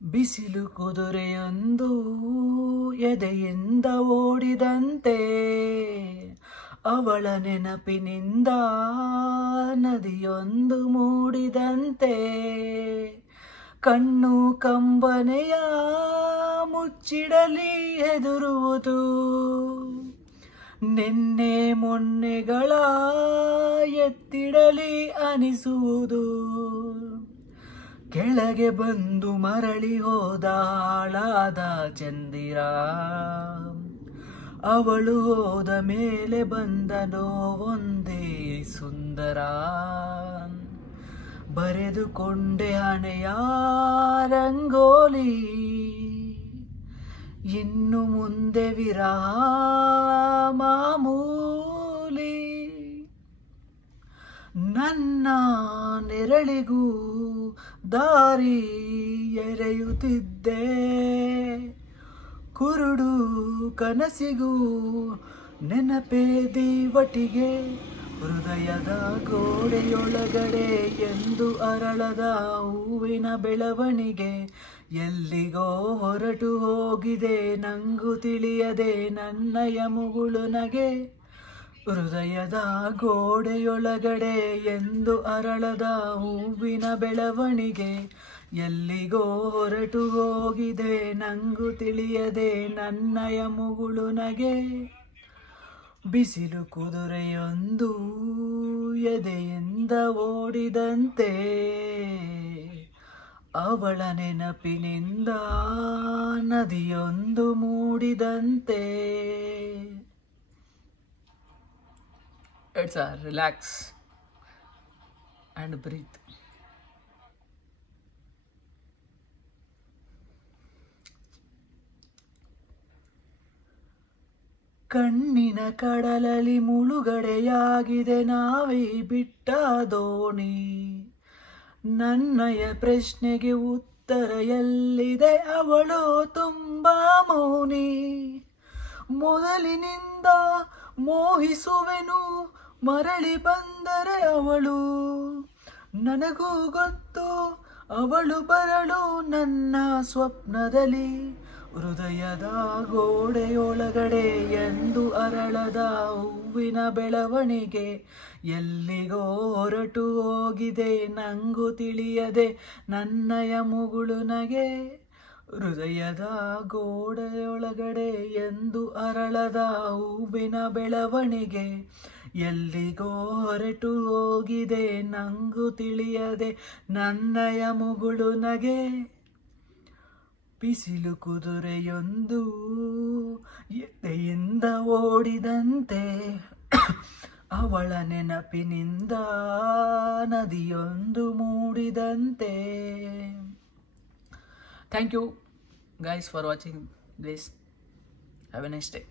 ಬಿಸಿಲು ಕುದುರೆಯೊಂದು ಎದೆಯಿಂದ ಓಡಿದಂತೆ, ಅವಳ ನೆನಪಿನಿಂದ ನದಿಯೊಂದು ಮೂಡಿದಂತೆ, ಕಣ್ಣು ಕಂಬನೆಯ ಮುಚ್ಚಿಡಲಿ ಹೆದರುವುದು, ನಿನ್ನೆ ಮೊನ್ನೆಗಳ ಎತ್ತಿಡಲಿ ಅನಿಸುವುದು, ಕೆಳಗೆ ಬಂದು ಮರಳಿ ಹೋದ ಹಾಳಾದ ಚಂದಿರ, ಅವಳು ಹೋದ ಮೇಲೆ ಬಂದ ನೋವೊಂದೇ ಸುಂದರ, ಬರೆದುಕೊಂಡೆ ಹಣೆಯ ರಂಗೋಲಿ, ಇನ್ನು ಮುಂದೆ ವಿರಹ ಮಾಮೂಲಿ, ನನ್ನ ನೆರಳಿಗೂ ದಾರಿ ಎರೆಯುತ್ತಿದ್ದೆ, ಕುರುಡು ಕನಸಿಗೂ ನೆನಪೇ ದೀವಟಿಗೆ, ಹೃದಯದ ಗೋಡೆಯೊಳಗಡೆ ಎಂದು ಅರಳದ ಹೂವಿನ ಬೆಳವಣಿಗೆ, ಎಲ್ಲಿಗೋ ಹೊರಟು ಹೋಗಿದೆ ನಂಗೂ ತಿಳಿಯದೆ ನನ್ನಯ ಮುಗುಳು ನಗೆ, ಹೃದಯದ ಗೋಡೆಯೊಳಗಡೆ ಎಂದು ಅರಳದ ಹೂವಿನ ಬೆಳವಣಿಗೆ, ಎಲ್ಲಿಗೋ ಹೊರಟು ಹೋಗಿದೆ ನಂಗೂ ತಿಳಿಯದೆ ನನ್ನಯ ಮುಗುಳು ನಗೆ, ಬಿಸಿಲು ಕುದುರೆಯೊಂದು ಎದೆಯಿಂದ ಓಡಿದಂತೆ, ಅವಳ ನೆನಪಿನಿಂದ ನದಿಯೊಂದು ಮೂಡಿದಂತೆ. It's a relax and breathe. ಕಣ್ಣಿನ ಕಡಲಲ್ಲಿ ಮುಳುಗಡೆಯಾಗಿದೆ ನಾವೇ ಬಿಟ್ಟ ದೋಣಿ, ನನ್ನಯ ಪ್ರಶ್ನೆಗೆ ಉತ್ತರ ಎಲ್ಲಿದೆ ಅವಳು ತುಂಬಾ ಮೌನಿ, ಮೊದಲಿನಿಂದ ಮೋಹಿಸುವೆನು ಮರಳಿ ಬಂದರೆ ಅವಳು, ನನಗೂ ಗೊತ್ತು ಅವಳು ಬರಲು ನನ್ನ ಸ್ವಪ್ನದಲ್ಲಿ, ಹೃದಯದ ಗೋಡೆಯೊಳಗಡೆ ಎಂದು ಅರಳದ ಹೂವಿನ ಬೆಳವಣಿಗೆ, ಎಲ್ಲಿಗೋ ಹೊರಟು ಹೋಗಿದೆ ನಂಗೂ ತಿಳಿಯದೆ ನನ್ನಯ ಮುಗುಳು ನಗೆ, ಹೃದಯದ ಗೋಡೆಯೊಳಗಡೆ ಎಂದು ಅರಳದ ಹೂವಿನ ಬೆಳವಣಿಗೆ, ಎಲ್ಲಿಗೋ ಹೊರಟು ಹೋಗಿದೆ ನಂಗೂ ತಿಳಿಯದೆ ನನ್ನಯ ಮುಗುಳು ನಗೆ, ಬಿಸಿಲು ಕುದುರೆಯೊಂದು ಎದೆಯಿಂದ ಓಡಿದಂತೆ, ಅವಳ ನೆನಪಿನಿಂದ ನದಿಯೊಂದು ಮೂಡಿದಂತೆ. Thank you guys for watching this. Have a nice day.